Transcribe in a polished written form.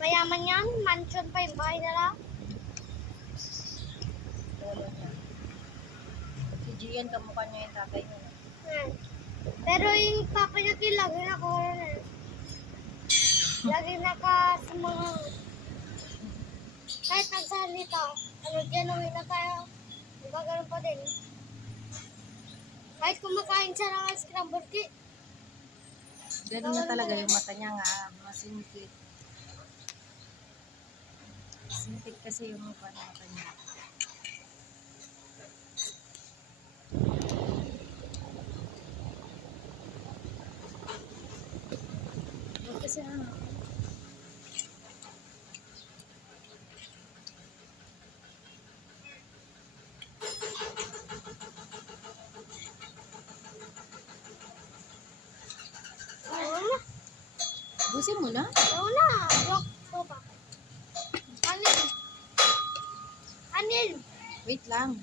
Mayaman yan. Mansion pa yung bahay nila. Lolo niya. Si Gian, kamukha niya yung tatay niya. Hmm. Pero yung papa niya lagi lagi sa mga kahit nagsalita, uwi na tayo, gano'n pa din. Kahit kumakain siya ng scrambled cake. Ganun na talaga yung mata niya nga, masinkit. Sinkit kasi yung mukha ng mata niya. Kasi busin mo na? Oo na. Block ko pa. Anil. Wait lang.